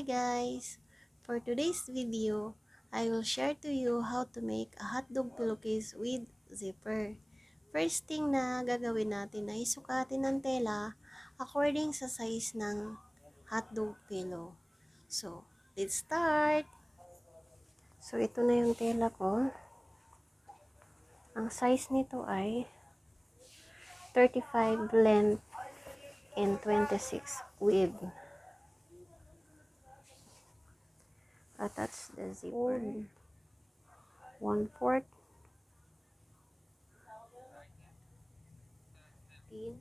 Hi guys! For today's video, I will share to you how to make a hotdog pillowcase with zipper. First thing na gagawin natin ay sukatin ng tela according sa size ng hotdog pillow. So, let's start! So, ito na yung tela ko. Ang size nito ay 35 length and 26 width. Attach the zipper. 1/4 pin.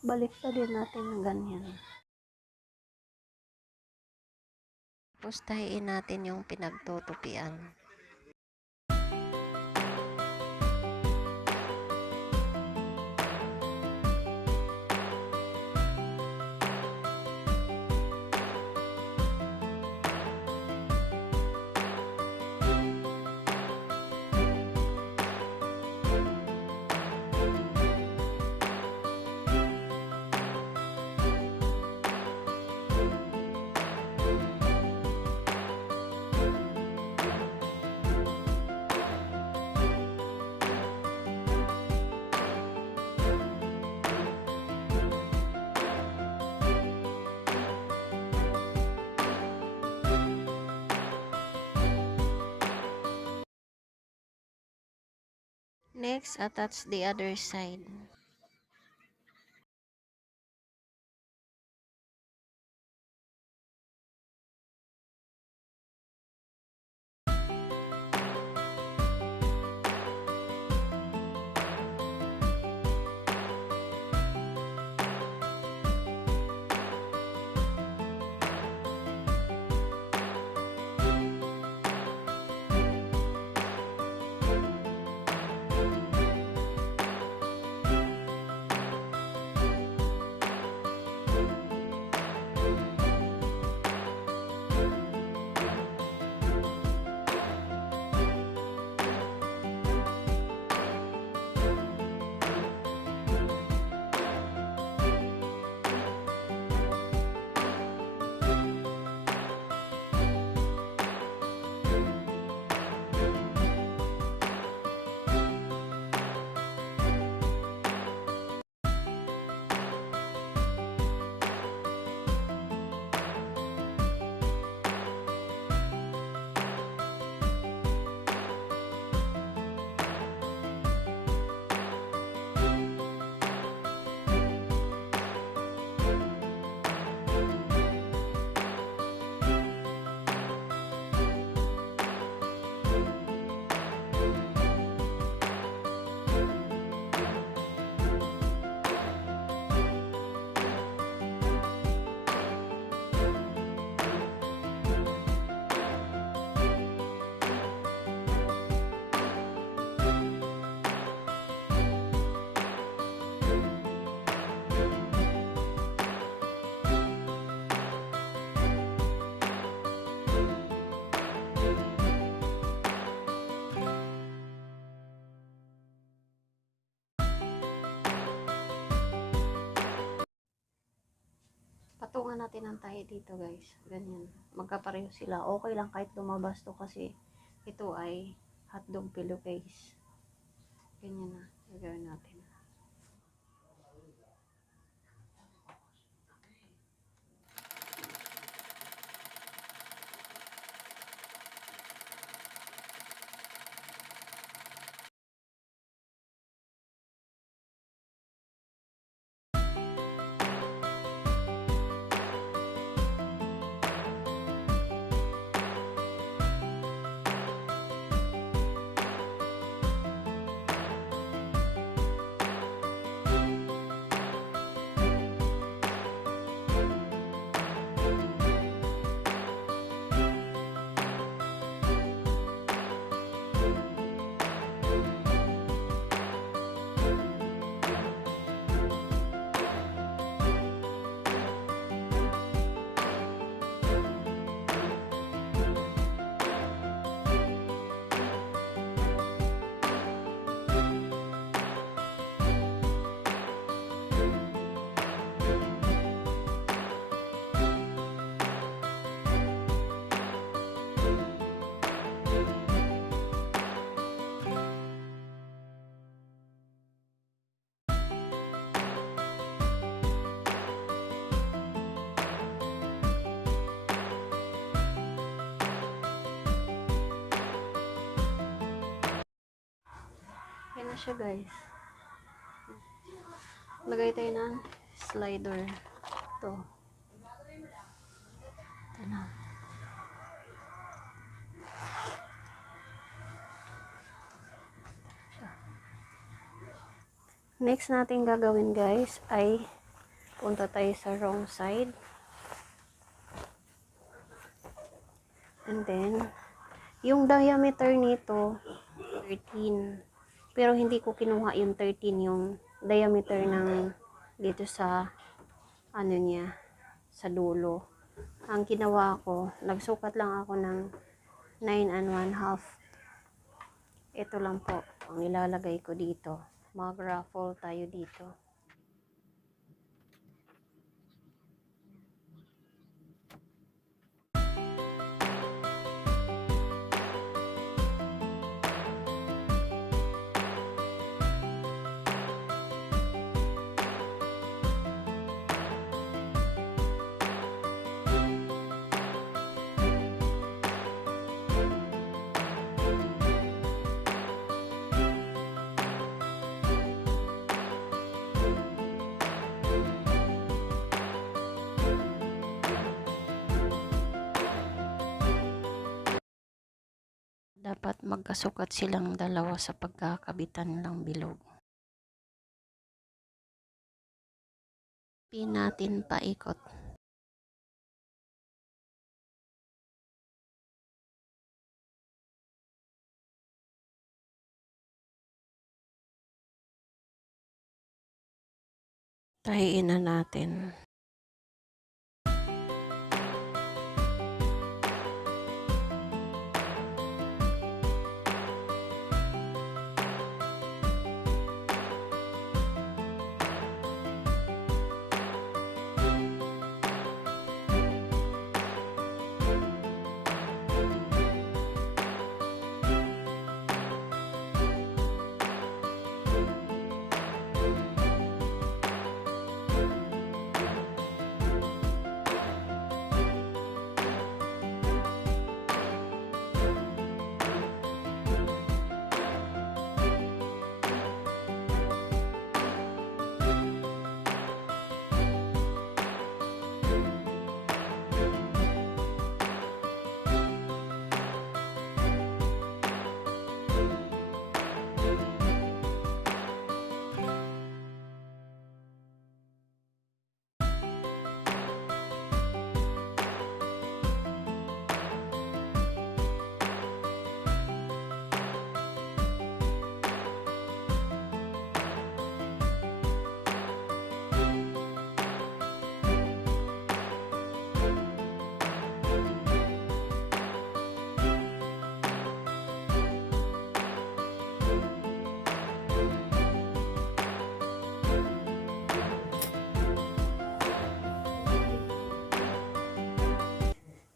Baliktad din natin ng ganyan. Tapos tahiin natin yung pinagtutupian. Next, attach the other side. Patungan natin ang tahi dito guys. Ganyan. Magkapareho sila. Okay lang kahit lumabas to kasi ito ay hotdog pillowcase. Ganyan na. Gagawin natin. Yan na siya, guys. Lagay tayo ng slider. Ito. Ito na. Next natin gagawin, guys, ay punta tayo sa wrong side. And then, yung diameter nito, 13. Pero hindi ko kinuha yung 13, yung diameter ng dito sa, ano niya, sa dulo. Ang ginawa ko, nagsukat lang ako ng 9 1/2. Ito lang po, ang ilalagay ko dito. Mag-ruffle tayo dito. Dapat magkasukat silang dalawa sa pagkakabitan ng bilog. Pin natin paikot. Tahiin na natin.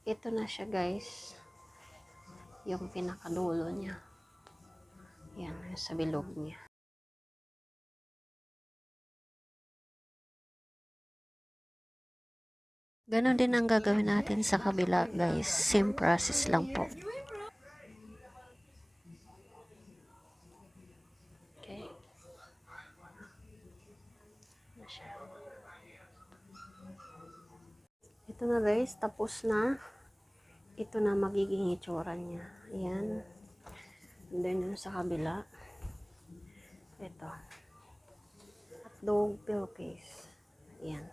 Ito na siya, guys. Yung pinakadulo niya. Yan, sa bilog niya. Ganon din ang gagawin natin sa kabila, guys. Same process lang po. Okay. Ito na guys, tapos na. Ito na magiging itsura niya. Ayan. And then yun sa kabila. Ito. Hotdog pillowcase. Ayan.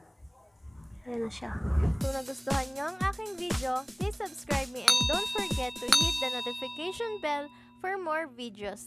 Ayan na siya. Kung nagustuhan nyo ang aking video, please subscribe me and don't forget to hit the notification bell for more videos.